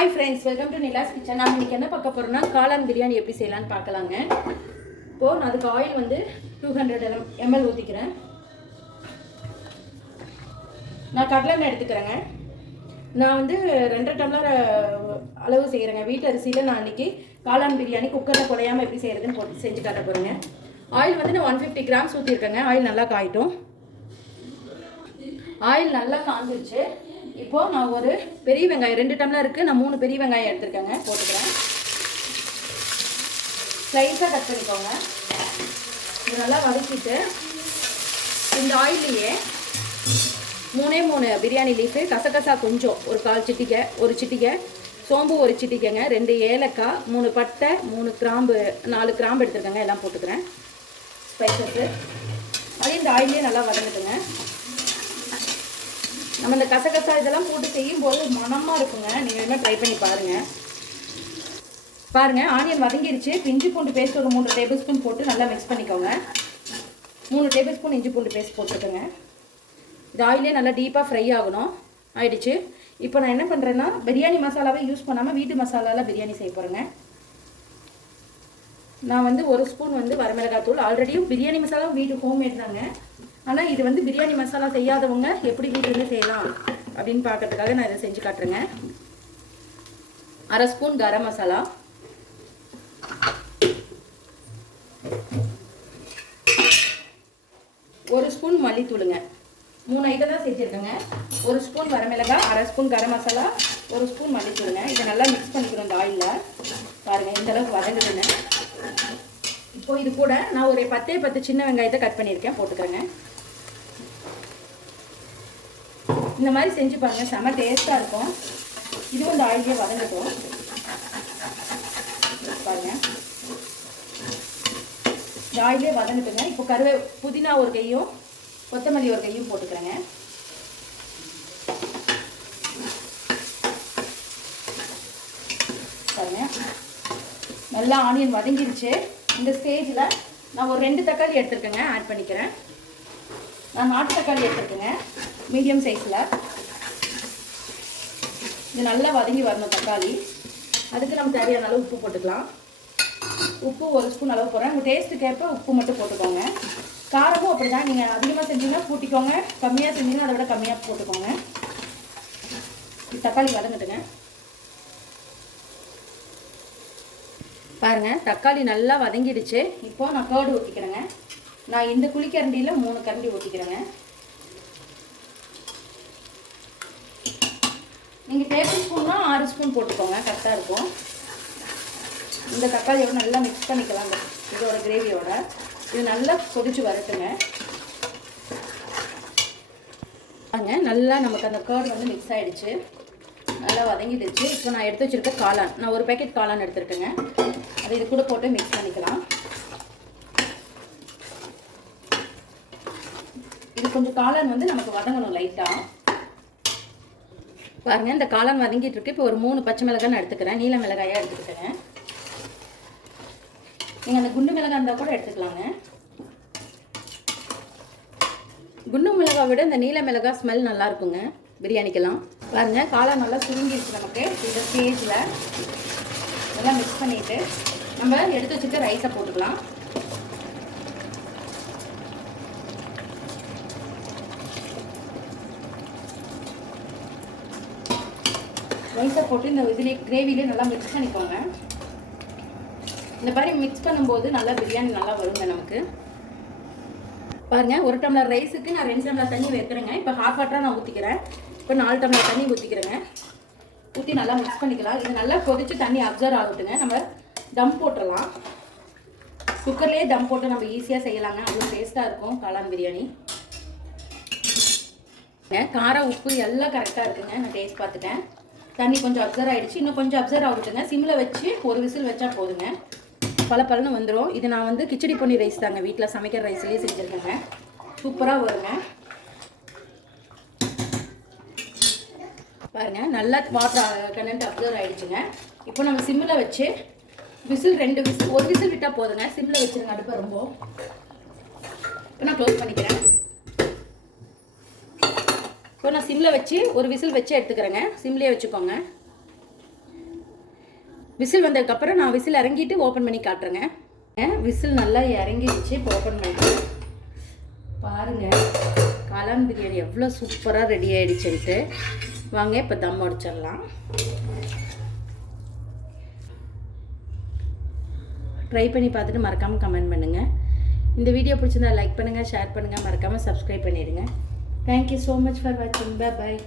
Hi friends, welcome to Nila's Kitchen. நான் இன்னைக்கு என்ன பார்க்க போறேன்னா காளான் பிரியாணி எப்படி செய்யலாம்னு பார்க்கலாங்க. இப்போ நான் அதுக்கு ஆயில் வந்து 200 ml ஊத்திக்கிறேன். நான் கடலெண்ணெய் எடுத்துக்கிறேங்க. நான் வந்து 2 டம்ளர் அளவு செய்கிறேங்க. வீட்டு அரிசியில் நான் இன்னைக்கு காளான் பிரியாணி குக்கரில் குழையாமல் எப்படி செய்கிறதுன்னு போட்டு செஞ்சு காட்ட போகிறேங்க. ஆயில் வந்து நான் 150 கிராம்ஸ் ஊற்றிருக்கேங்க. ஆயில் நல்லா காயிட்டும். ஆயில் நல்லா காஞ்சிருச்சு. இப்போ நான் ஒரு பெரிய வெங்காயம் 2 டம்ளர் இருக்குது, நான் 3 பெரிய வெங்காயம் எடுத்துருக்கேங்க, போட்டுக்கிறேன். ஸ்லைஸாக கட் பண்ணிக்கோங்க. இது நல்லா வதக்கிட்டு இந்த ஆயிலையே 3 பிரியாணி லீஃபு, கசகசா கொஞ்சம் ஒரு 1/4 சிட்டிகை, ஒரு சிட்டிகை சோம்பு, ஒரு சிட்டிகைங்க, 2 ஏலக்காய், 3 பட்டை, 3 கிராம்பு, 4 கிராம்பு எடுத்துருக்கேங்க, எல்லாம் போட்டுக்கிறேன். ஸ்பைசஸ்ஸு அதே இந்த ஆயிலே நல்லா வதங்கிட்டுங்க. நம்ம இந்த கசகசா இதெல்லாம் போட்டு செய்யும்போது மனமாக இருக்குங்க. நீங்கள் என்ன ட்ரை பண்ணி பாருங்கள். ஆனியன் வதங்கிருச்சு. இஞ்சி பூண்டு பேஸ்ட் ஒரு 3 டேபிள் ஸ்பூன் போட்டு நல்லா மிக்ஸ் பண்ணிக்கோங்க. 3 டேபிள் ஸ்பூன் இஞ்சி பூண்டு பேஸ்ட் போட்டுக்கோங்க. இது ஆயிலே நல்லா டீப்பாக ஃப்ரை ஆகணும். ஆயிடுச்சு. இப்போ நான் என்ன பண்ணுறேன்னா பிரியாணி மசாலாவே யூஸ் பண்ணாமல் வீட்டு மசாலாவில் பிரியாணி செய்ய போகிறேங்க. நான் வந்து 1 ஸ்பூன் வந்து வரமிளகாத்தூள், ஆல்ரெடியும் பிரியாணி மசாலா வீட்டு ஹோம்மேட் தாங்க. ஆனால் இது வந்து பிரியாணி மசாலா செய்யாதவங்க எப்படி வீட்டிலேருந்து செய்யலாம் அப்படின்னு பார்க்கறதுக்காக நான் இதை செஞ்சு காட்டுறேங்க. 1/2 spoon garam masala, 1 spoon மல்லித்தூளுங்க. 3 item தான் செஞ்சுருக்கேங்க. 1 ஸ்பூன் வரமிளகாய், 1/2 ஸ்பூன் கரம் மசாலா, 1 ஸ்பூன் மல்லித்தூளுங்க. இதை நல்லா மிக்ஸ் பண்ணிக்கிறோம் இந்த ஆயிலில். பாருங்கள் இந்த அளவுக்கு வதங்குதுங்க. இப்போ இது கூட நான் ஒரு 10 சின்ன வெங்காயத்தை கட் பண்ணியிருக்கேன், போட்டுக்கிறேங்க. இந்த மாதிரி செஞ்சு பாருங்கள், செம்ம டேஸ்ட்டாக இருக்கும். இதுவும் இந்த ஆயிலே வதங்கட்டும். பாருங்கள் இந்த ஆயிலே வதங்கட்டுங்க. இப்போ புதினா ஒரு கையும் கொத்தமல்லி ஒரு கையும் போட்டுக்கிறேங்க. பாருங்கள் நல்லா ஆனியன் வதங்கிருச்சு. இந்த ஸ்டேஜில் நான் ஒரு 2 தக்காளி எடுத்துருக்கேங்க, ஆட் பண்ணிக்கிறேன். நான் நாட்டு தக்காளி எடுத்துருக்கேங்க, மீடியம் சைஸில். இது நல்லா வதங்கி வரணும் தக்காளி. அதுக்கு நம்ம தேவையான அளவு உப்பு போட்டுக்கலாம். உப்பு 1 ஸ்பூன் அளவு போடுறேன். உங்கள் டேஸ்ட்டுக்கு ஏற்ப உப்பு மட்டும் போட்டுக்கோங்க. காரமும் அப்படி தான், நீங்கள் அதிகமாக செஞ்சீங்கன்னா கூட்டிக்கோங்க, கம்மியாக செஞ்சீங்கன்னா அதை விட கம்மியாக போட்டுக்கோங்க. தக்காளி வதங்கட்டுங்க. பாருங்கள் தக்காளி நல்லா வதங்கிடுச்சு. இப்போது நான் கர்டு ஊற்றிக்கிறேங்க. நான் இந்த குழிக்கரண்டியில் 3 கரண்டி ஊற்றிக்கிறேங்க. நீங்கள் டேபிள் ஸ்பூன்னா 6 ஸ்பூன் போட்டுக்கோங்க, கரெக்டாக இருக்கும். இந்த தக்காளியோட நல்லா மிக்ஸ் பண்ணிக்கலாம் இதோட கிரேவியோட. இது நல்லா கொதிச்சு வரட்டுங்க. நல்லா நமக்கு அந்த கர்ட் வந்து மிக்ஸ் ஆகிடுச்சு, நல்லா வதங்கிடுச்சு. இப்போ நான் எடுத்து வச்சுருக்க காளான், நான் ஒரு பேக்கெட் காளான் எடுத்துருக்கேங்க, அதை இது கூட போட்டு மிக்ஸ் பண்ணிக்கலாம். இது கொஞ்சம் காளான் வந்து நமக்கு வதங்கணும் லைட்டாக. பாருங்கள் இந்த காளான் வதங்கிட்டு இருக்கு. இப்போ ஒரு 3 பச்சை மிளகாய் நான் எடுத்துக்கிறேன், நீல மிளகாயாக எடுத்துக்கிட்டேங்க. நீங்கள் அந்த குண்டு மிளகாய் இருந்தால் கூட எடுத்துக்கலாங்க. குண்டு மிளகாய் விட இந்த நீல மிளகாய் ஸ்மெல் நல்லா இருக்குங்க பிரியாணிக்கெல்லாம். பாருங்கள் காளான் நல்லா சுருங்கிடுச்சு நமக்கு. இந்த ஸ்டேஜில் நல்லா மிக்ஸ் பண்ணிவிட்டு நம்ம எடுத்து வச்சுட்டு ரைஸை போட்டுக்கலாம். ரைஸை போட்டு இந்த இதிலே கிரேவிலே நல்லா மிக்ஸ் பண்ணிக்கோங்க. இந்த மாதிரி மிக்ஸ் பண்ணும்போது நல்லா பிரியாணி நல்லா வருங்க நமக்கு. பாருங்கள் 1 டம்ளர் ரைஸுக்கு நான் 2 டம்ளர் தண்ணி வைக்கிறேங்க. இப்போ ஹாஃப் வாட்டராக நான் ஊற்றிக்கிறேன். இப்போ 4 டம்ளர் தண்ணி ஊற்றிக்கிறேங்க. ஊற்றி நல்லா மிக்ஸ் பண்ணிக்கலாம். இது நல்லா கொதிச்சு தண்ணி அப்சர்வ் ஆகட்டுங்க. நம்ம தம் போட்டுடலாம். குக்கர்லேயே தம் போட்டு நம்ம ஈஸியாக செய்யலாங்க. அதுவும் டேஸ்ட்டாக இருக்கும் காளான் பிரியாணி. காரம் உப்பு எல்லாம் கரெக்டாக இருக்குங்க. நான் டேஸ்ட் பார்த்துட்டேன். தண்ணி கொஞ்சம் அப்சர்வ் ஆகிடுச்சு. இன்னும் கொஞ்சம் அப்சர்வ் ஆகட்டுங்க. சிம்மில் வச்சு ஒரு விசில் வச்சா போதுங்க, பலன்னு வந்துடும். இது நான் வந்து கிச்சடி பொன்னி ரைஸ் தாங்க, வீட்டில் சமைக்கிற ரைஸ்லேயே செஞ்சுருக்கேங்க. சூப்பராக வருங்க. பாருங்கள் நல்லா வாட்டர் கண்டென்ட் அப்சர்வ் ஆகிடுச்சுங்க. இப்போ நம்ம சிம்மில் வச்சு விசில் 2 விசில், 1 விசில் விட்டால் போதுங்க. சிம்மில் வச்சுருங்க அடுப்பு ரொம்ப. இப்போ நான் க்ளோஸ் பண்ணிக்கிறேன். இப்போ நான் சிம்மில் வச்சு ஒரு விசில் வச்சு எடுத்துக்கிறேங்க. சிம்லேயே வச்சுக்கோங்க. விசில் வந்ததுக்கப்புறம் நான் விசில் இறங்கிட்டு ஓப்பன் பண்ணி காட்டுறேங்க. விசில் நல்லா இறங்கிடுச்சு. இப்போ ஓப்பன் பண்ணிட்டு பாருங்கள் காளான் பிரியாணி எவ்வளோ சூப்பராக ரெடி ஆகிடுச்சுன்ட்டு. வாங்க இப்போ தம் உடைச்சிடலாம். ட்ரை பண்ணி பார்த்துட்டு மறக்காமல் கமெண்ட் பண்ணுங்கள். இந்த வீடியோ பிடிச்சிருந்தா லைக் பண்ணுங்கள், ஷேர் பண்ணுங்கள், மறக்காமல் சப்ஸ்கிரைப் பண்ணிடுங்க. தேங்க்யூ ஸோ மச் ஃபார் வாட்சிங். Bye bye.